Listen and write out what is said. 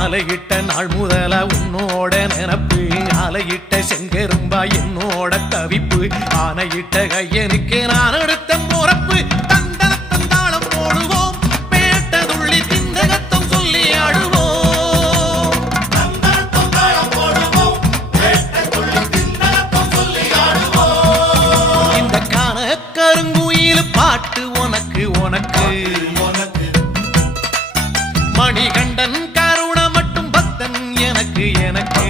மாலையிட்ட நாள் முதல உன்னோட நினப்பு ஆலையிட்ட செங்கரும்பா என்னோட தவிப்பு ஆனையிட்ட கையனுக்கு நான் எடுத்த முறப்பு தந்தனத்தந்தாளம் போடுவோம் பேட்டதுள்ளி திந்தகத்தம் சொல்லி ஆடுவோம் இந்த காண கருங்குயில் பாட்டு உனக்கு உனக்கு மணிகண்டன் கருண மட்டும் பக்தன் எனக்கு எனக்கு